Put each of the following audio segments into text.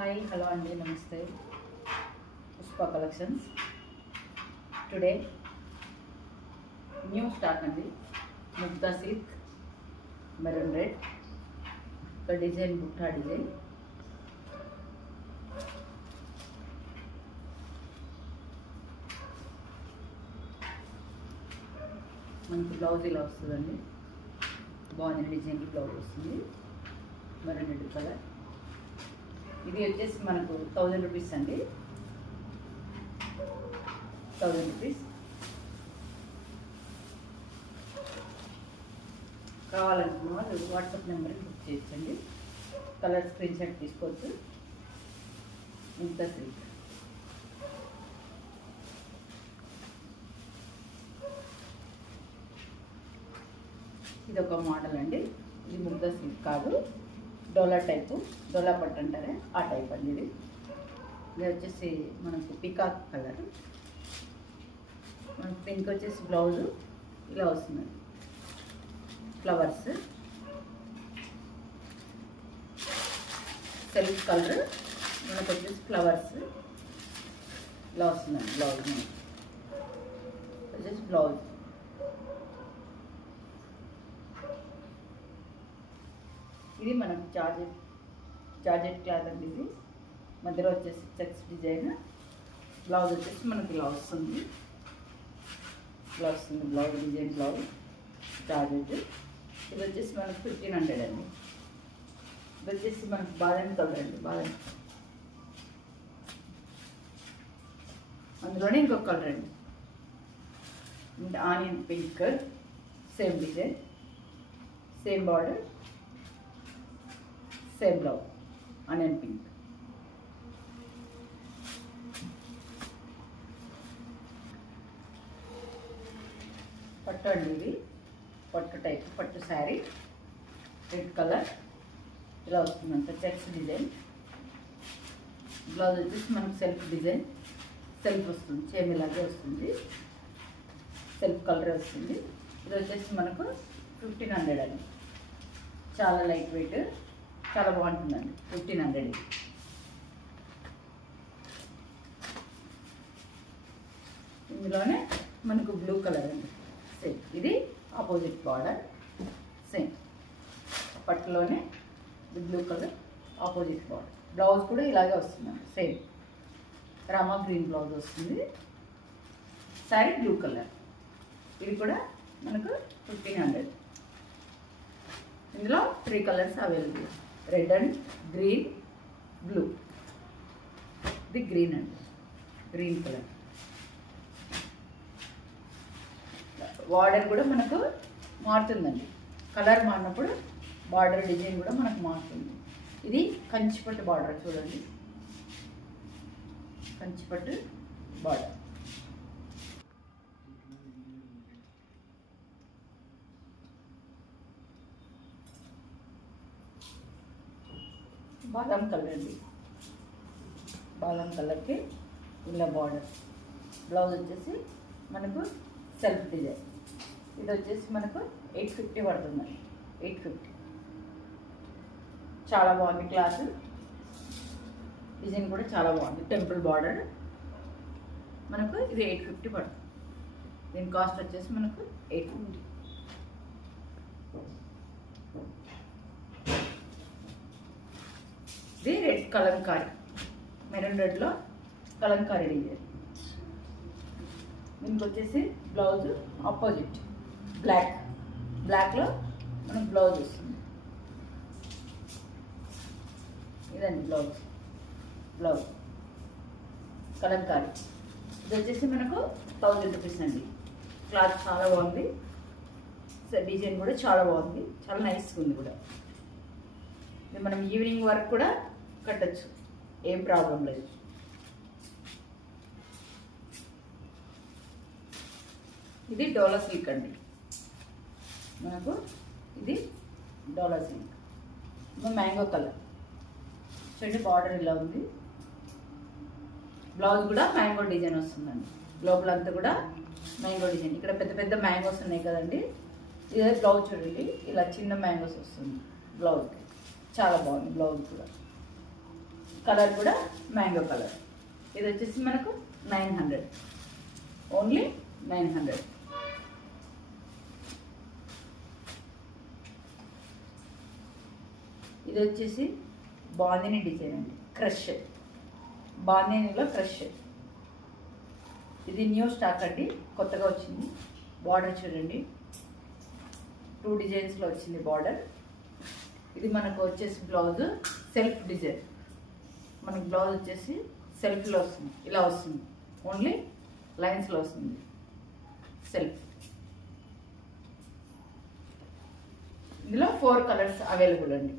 Hi, hello Andy, Namaste. Pushpa Collections. Today, new stock Andy. Mukta silk, maroon red. The design Butta design. మనకి blouse ఇలా వస్తుందండి. బాగుంది design blouse వస్తుంది. Maroon red colour. ఇది వచ్చేసి మనకు 1000 రూపీస్ అండి. 1000 రూపీస్. కావాలనుకున్న వాళ్ళు వాట్సాప్ నెంబర్కి బుక్ చేయొచ్చండి. కలర్ స్క్రీన్ షాట్ తీసుకోవచ్చు. ఇంత సిల్క్. ఇది ఒక మోడల్ అండి. ఇది ముగ్ధ సిల్క్ కాదు, డోలా టైపు, డోలా పట్టు అంటారే ఆ టైప్ అండి. ఇది వచ్చేసి మనకు పికాక్ కలర్. మనకు పింక్ వచ్చేసి బ్లౌజు ఇలా వస్తుంది. ఫ్లవర్స్ సెల్ఫ్ కలర్, మనకు వచ్చేసి ఫ్లవర్స్ ఇలా వస్తుందండి. బ్లౌజ్ వచ్చేసి బ్లౌజ్. ఇది మనకు జార్జెట్ క్లాత్ అండి. ఇది మధ్యలో వచ్చేసి చెక్స్ డిజైన్. బ్లౌజ్ వచ్చేసి మనకి ఇలా వస్తుంది. Blouse design blouse georgette. ఇది వచ్చేసి మనకు 1500 అండి. ఇది వచ్చేసి మనకు బాదం కలర్ అండి. బాదం అందులోనే ఇంకొక కలర్ అండి. Onion pink, same design, same border, same blouse, onion pink. పట్టు అండి. ఇది పట్టు టైప్, పట్టు శారీ, రెడ్ కలర్ ఇలా వస్తుందంట. Checks design. బ్లౌజ్ వచ్చేసి మనకు సెల్ఫ్ డిజైన్, సెల్ఫ్ వస్తుంది. సేమ్ ఇలాగే వస్తుంది. సెల్ఫ్ కలర్ వస్తుంది. ఇది వచ్చేసి మనకు 1500 అండి. చాలా లైట్ వెయిట్, చాలా బాగుంటుందండి. 1500. ఇందులోనే మనకు బ్లూ కలర్ అండి. సేమ్ ఇది ఆపోజిట్ బార్డర్. సేమ్ పట్టులోనే blue colour opposite border. Blouse కూడా ఇలాగే వస్తుందండి. సేమ్ రామా గ్రీన్ బ్లౌజ్ వస్తుంది. Sari blue colour. ఇది కూడా మనకు 1500. ఇందులో 3 colours available. Red and green, blue. ఇది గ్రీన్ అండి, గ్రీన్ కలర్. బార్డర్ కూడా మనకు మారుతుందండి. కలర్ మారినప్పుడు బార్డర్ డిజైన్ కూడా మనకు మారుతుంది. ఇది కంచిపట్టు బార్డర్ చూడండి. కంచిపట్టు బార్డర్. బాదం కలర్ అండి. బాదం కలర్కి ఇలా బార్డర్. బ్లౌజ్ వచ్చేసి మనకు సెల్ఫ్ డిజైన్. ఇది వచ్చేసి మనకు 850 పడుతుందండి. 850. చాలా బాగుంది క్లాత్. డిజైన్ కూడా చాలా బాగుంది. Temple border. మనకు ఇది 850 పడుతుంది. దీని కాస్ట్ వచ్చేసి మనకు 850. ఇది రెడ్ కలంకారీ, మెరూన్ రెడ్లో కలంకారీ డిజైన్. దీనికి వచ్చేసి బ్లౌజ్ ఆపోజిట్ బ్లాక్లో మనకు బ్లౌజ్ వస్తుంది. ఇదండి బ్లౌజ్ కలంకారీ. ఇది వచ్చేసి మనకు 1000 రూపీస్ అండి. క్లాత్ చాలా బాగుంది. డిజైన్ కూడా చాలా బాగుంది. చాలా నైస్గా ఉంది కూడా. ఇది మనం ఈవినింగ్ వరకు కూడా కట్టచ్చు, ఏం ప్రాబ్లం లేదు. ఇది డోలా సిల్క్ అండి. మనకు ఇది డోలా సిల్క్. మ్యాంగో కలర్ చూడండి. బార్డర్ ఇలా ఉంది. బ్లౌజ్ కూడా మ్యాంగో డిజైన్ వస్తుందండి. లోపలంతా కూడా మ్యాంగో డిజైన్. ఇక్కడ పెద్ద పెద్ద మ్యాంగోస్ ఉన్నాయి కదండి. ఇదే బ్లౌజ్ చూడండి. ఇలా చిన్న మ్యాంగోస్ వస్తుంది బ్లౌజ్కి. చాలా బాగుంది బ్లౌజ్ కూడా. కలర్ కూడా మ్యాంగో కలర్. ఇది వచ్చేసి మనకు 900, ఓన్లీ 900. ఇది వచ్చేసి బాందిని డిజైన్ అండి, క్రష్, బాందినిలో క్రష్. ఇది న్యూ స్టాక్ అండి, కొత్తగా వచ్చింది. బార్డర్ చూడండి, 2 డిజైన్స్లో వచ్చింది బార్డర్. ఇది మనకు వచ్చేసి బ్లౌజ్ సెల్ఫ్ డిజైన్. మనకు బ్లౌజ్ వచ్చేసి సెల్ఫ్లో వస్తుంది, ఇలా వస్తుంది, ఓన్లీ లైన్స్లో వస్తుంది సెల్ఫ్. ఇందులో 4 కలర్స్ అవైలబుల్ అండి.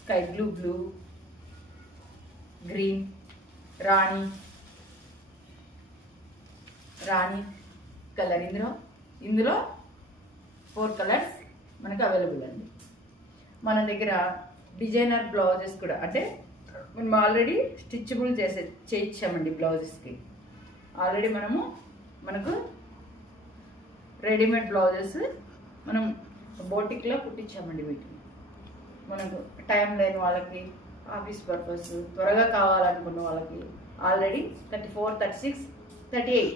స్కై బ్లూ, బ్లూ, గ్రీన్, రాణి కలర్. ఇందులో 4 కలర్స్ మనకు అవైలబుల్ అండి. మన దగ్గర డిజైనర్ బ్లౌజెస్ కూడా, అంటే మనం ఆల్రెడీ స్టిచబుల్ చేయించామండి. బ్లౌజెస్కి ఆల్రెడీ మనకు రెడీమేడ్ బ్లౌజెస్ మనం బోటిక్లో కుట్టించామండి. వీటిని మనకు టైం లేని వాళ్ళకి, ఆఫీస్ పర్పస్, త్వరగా కావాలనుకున్న వాళ్ళకి ఆల్రెడీ 34, 36, 38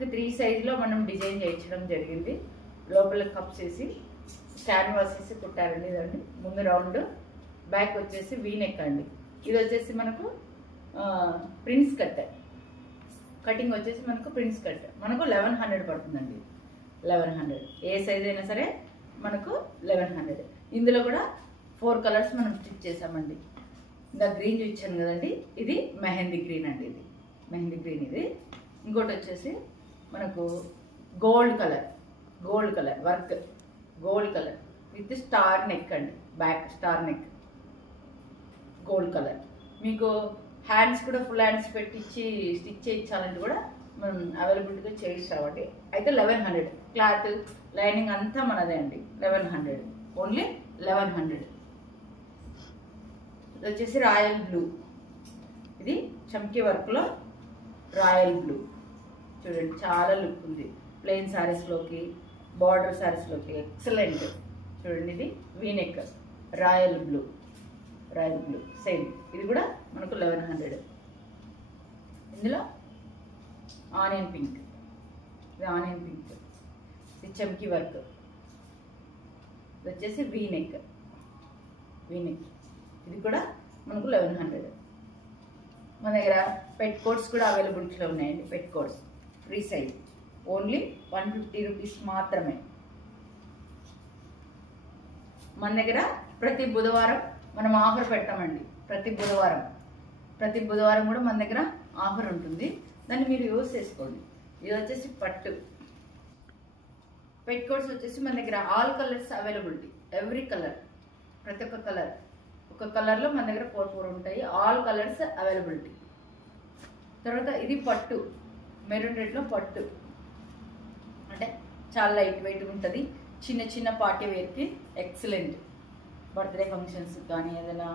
3 సైజులో మనం డిజైన్ చేయించడం జరిగింది. లోపల కప్స్ వేసి క్యాన్వాస్ వేసి కుట్టారండి. ఇదండి ముందు రౌండ్, బ్యాక్ వచ్చేసి వీ నెక్ అండి. ఇది వచ్చేసి మనకు ప్రిన్స్ కట్, కటింగ్ వచ్చేసి మనకు ప్రిన్స్ కట్. మనకు 1100 పడుతుందండి. 1100 ఏ సైజ్ అయినా సరే మనకు 1100. ఇందులో కూడా 4 కలర్స్ మనం స్టిచ్ చేసామండి. ఇంకా గ్రీన్ చూపించాను కదండి, ఇది మెహందీ గ్రీన్ అండి. ఇది మెహందీ గ్రీన్. ఇది ఇంకోటి వచ్చేసి మనకు gold colour work, gold colour with star neck అండి. Back star neck, gold colour. మీకు హ్యాండ్స్ కూడా ఫుల్ హ్యాండ్స్ పెట్టించి స్టిచ్ చేయించాలంటే కూడా మనం అవైలబిలిటీగా చేయిస్తామండి. అయితే 1100 క్లాత్, లైనింగ్ అంతా మనదే అండి. 1100, ఓన్లీ 1100. ఇది వచ్చేసి రాయల్ బ్లూ. ఇది చమ్కీ వర్క్లో రాయల్ బ్లూ చూడండి, చాలా లుక్ ఉంది. ప్లెయిన్ శారీస్లోకి, బార్డర్ శారీస్లోకి ఎక్సలెంట్. చూడండి, ఇది వీనెక్, రాయల్ బ్లూ సేమ్. ఇది కూడా మనకు 1100. ఇందులో ఆనియన్ పింక్, ఇది ఆనియన్ పింక్, ఇది చమ్కీ వర్క్. ఇది వచ్చేసి వీనెక్. ఇది కూడా మనకు 1100. మన దగ్గర పెట్ కోట్స్ కూడా అవైలబిలిటీలో ఉన్నాయండి. Petticoats free size, only 150 rupees మాత్రమే. మన దగ్గర ప్రతి బుధవారం మనం ఆఫర్ పెడతామండి. ప్రతి బుధవారం కూడా మన దగ్గర ఆఫర్ ఉంటుంది. దాన్ని మీరు యూజ్ చేసుకోండి. ఇది వచ్చేసి పట్టు పెట్ కోట్స్ వచ్చేసి మన దగ్గర all colours availability, every colour, ప్రతి ఒక్క కలర్, ఒక కలర్లో మన దగ్గర 4 ఉంటాయి. All colours availability. తర్వాత ఇది పట్టు, మెరూన్ రెడ్లో పట్టు, అంటే చాలా లైట్ వెయిట్ ఉంటుంది. చిన్న పార్టీ వేర్కి ఎక్సలెంట్. బర్త్డే ఫంక్షన్స్ కానీ, ఏదైనా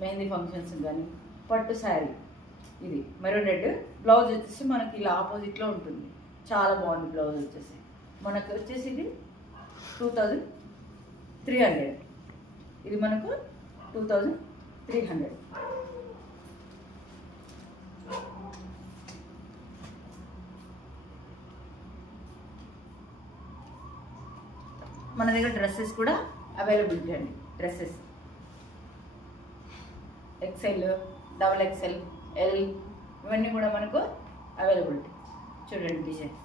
మెహందీ ఫంక్షన్స్ కానీ పట్టు శారీ. ఇది మెరూన్ రెడ్. బ్లౌజ్ వచ్చేసి మనకి ఇలా ఆపోజిట్లో ఉంటుంది. చాలా బాగుంది బ్లౌజ్ వచ్చేసి. మనకు వచ్చేసి ఇది 2300. ఇది మనకు 2300. మన దగ్గర డ్రెస్సెస్ కూడా అవైలబిలిటీ అండి. డ్రెస్సెస్ XL, XXL, L ఇవన్నీ కూడా మనకు అవైలబిలిటీ. చూడండి డిజైన్.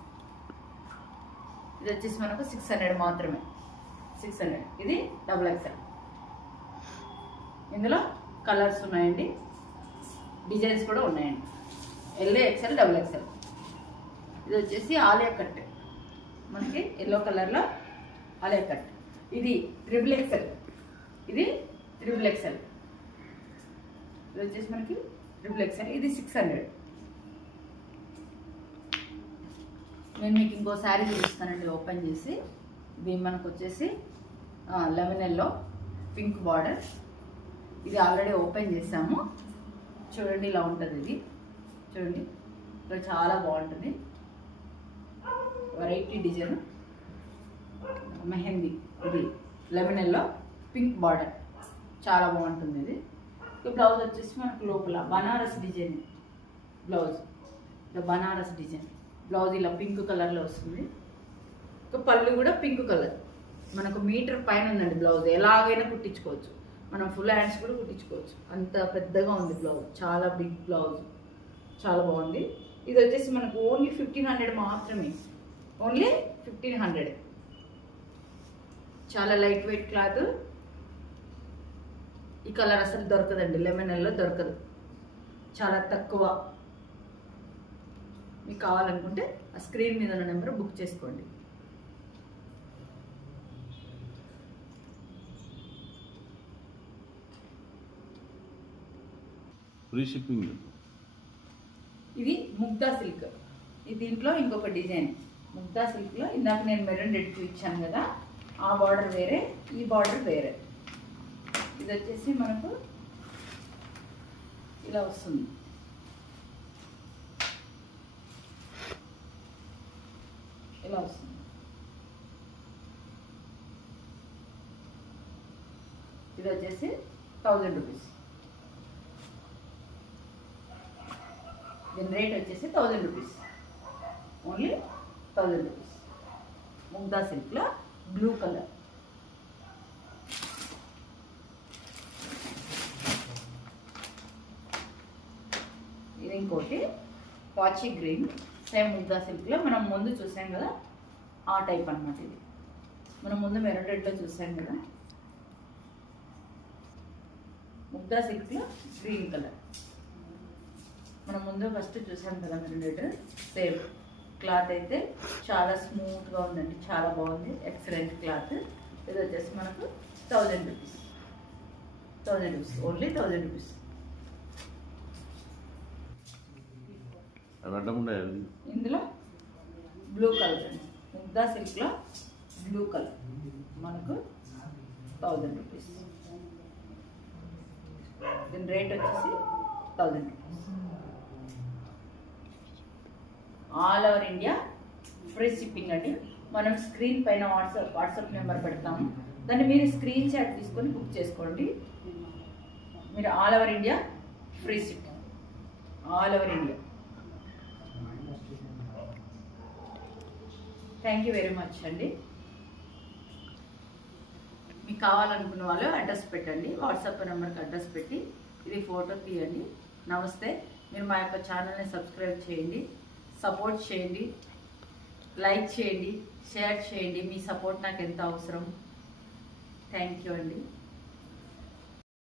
ఇది వచ్చేసి మనకు 600 మాత్రమే. 600. ఇది XXL. ఇందులో కలర్స్ ఉన్నాయండి, డిజైన్స్ కూడా ఉన్నాయండి. L, XL, XXL. ఇది వచ్చేసి ఆలియా కట్, మనకి ఎల్లో కలర్లో ఆలియా కట్. ఇది XXL. ఇది XXL. ఇది వచ్చేసి మనకి XXL. ఇది 600. నేను మీకు ఇంకో శారీ చూపిస్తానండి ఓపెన్ చేసి. ఇది మనకు వచ్చేసి లెమనెల్లో పింక్ బార్డర్. ఇది ఆల్రెడీ ఓపెన్ చేసాము. చూడండి, ఇలా ఉంటుంది. ఇది చూడండి, ఇక్కడ చాలా బాగుంటుంది. Variety design mehndi. ఇది లెమనెల్లో పింక్ బార్డర్, చాలా బాగుంటుంది. ఇది బ్లౌజ్ వచ్చేసి మనకు లోపల Banaras design blouse, Banaras design blouse ఇలా పింక్ కలర్లో వస్తుంది. పళ్ళు కూడా పింక్ కలర్, మనకు మీటర్ పైన ఉందండి బ్లౌజ్. ఎలాగైనా కుట్టించుకోవచ్చు, మనం ఫుల్ హ్యాండ్స్ కూడా కుట్టించుకోవచ్చు, అంత పెద్దగా ఉంది బ్లౌజ్. చాలా బిగ్ బ్లౌజ్, చాలా బాగుంది. ఇది వచ్చేసి మనకు ఓన్లీ 1500 మాత్రమే, ఓన్లీ 1500. చాలా లైట్ వెయిట్ క్లాత్. ఈ కలర్ అసలు దొరకదండి, లెమన్ ఎల్లో దొరకదు, చాలా తక్కువ. మీకు కావాలనుకుంటే ఆ స్క్రీన్ మీద ఉన్న నెంబర్ బుక్ చేసుకోండి. Free shipping. ఇది ముగ్దా సిల్క్. ఇది దీంట్లో ఇంకొక డిజైన్ ముగ్దా సిల్క్లో ఇందాక నేను మెరూన్ రెడ్ ఇచ్చాను కదా, ఆ బార్డర్ వేరే, ఈ బార్డర్ వేరే. ఇది వచ్చేసి మనకు ఇలా వస్తుంది. ఇలా వస్తుంది. ఇది వచ్చేసి 1000 రూపీస్. దీని రేట్ వచ్చేసి 1000 రూపీస్, ఓన్లీ 1000 రూపీస్. ముగ్దా సిల్క్లో బ్లూ కలర్. ఇది ఇంకోటి పాచి గ్రీన్, సేమ్ ముగ్దా సిల్క్లో మనం ముందు చూసాం కదా ఆ టైప్ అన్నమాట. ఇది మనం ముందు మెరూన్ రెడ్లో చూసాం కదా, ముగ్దా సిల్క్లో గ్రీన్ కలర్. మనం ముందు ఫస్ట్ చూసాం కదా మెరూన్ రెడ్, సేమ్ క్లాత్ అయితే చాలా స్మూత్గా ఉందండి, చాలా బాగుంది, ఎక్సలెంట్ క్లాత్. ఇది వచ్చేసి మనకు 1000 రూపీస్, 1000 రూపీస్, ఓన్లీ 1000 రూపీస్. ఇందులో బ్లూ కలర్ అండి, ముగ్దా సిల్క్లో బ్లూ కలర్ మనకు 1000 రూపీస్. దీని రేట్ వచ్చేసి 1000 rupees. All over India free shipping అండి. మనం స్క్రీన్ పైన వాట్సాప్ నెంబర్ పెడతాము, దాన్ని మీరు స్క్రీన్ షాట్ తీసుకొని బుక్ చేసుకోండి. మీరు all over India free shipping, all over India. Thank you very much అండి. మీకు కావాలనుకున్న వాళ్ళు అడ్రస్ పెట్టండి, వాట్సాప్ నెంబర్కి అడ్రస్ పెట్టి ఇది ఫోటో తీయండి. నమస్తే. మీరు మా యొక్క ఛానల్ని సబ్స్క్రైబ్ చేయండి, సపోర్ట్ చేయండి, లైక్ చేయండి, షేర్ చేయండి. మీ సపోర్ట్ నాకు ఎంత అవసరం. థ్యాంక్ యూ అండి.